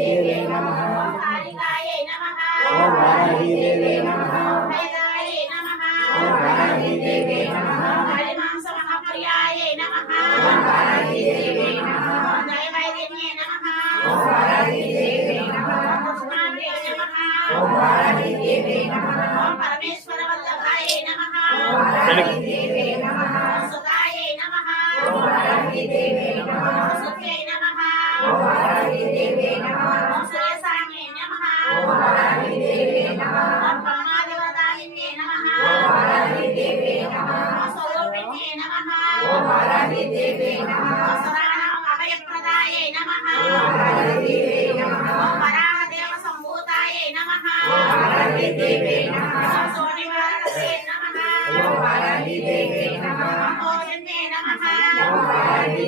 देवे नमः ओम कालिकायै नमः ओम वाराही देवे नमः ओम भैरवायै नमः ओम वाराही देवे नमः ओम हरिमांस महाप्रियायै नमः ओम वाराही देवे नमः ओम जयवैदिन्ये नमः ओम वाराही देवे नमः ओम कृष्णायै नमः ओम वाराही देवे नमः ओम परमेश्वर वल्लभायै नमः ओम वाराही देवे नमः ओम सुतायै नमः ओम वाराही देवे नमः ओम सुत्यै नमः ओम वाराही देवे नमः ओम सुरेशान्ये नमः ओम वाराही देवे नमः ओम ब्रह्मादिवरदायिन्ये नमः ओम वाराही देवे नमः ओम स्वरूपिण्ये नमः ओम वाराही देवे नमः ओम सदानाम अभयप्रदायै नमः ओम वाराही देवे नमः ओम वराहदेव सम्भूतायै नमः ओम वाराही देवे नमः ओम सोनिवारसे नमः ओम वाराही देवे नमः ओम भोजन्ये नमः ओम वाराही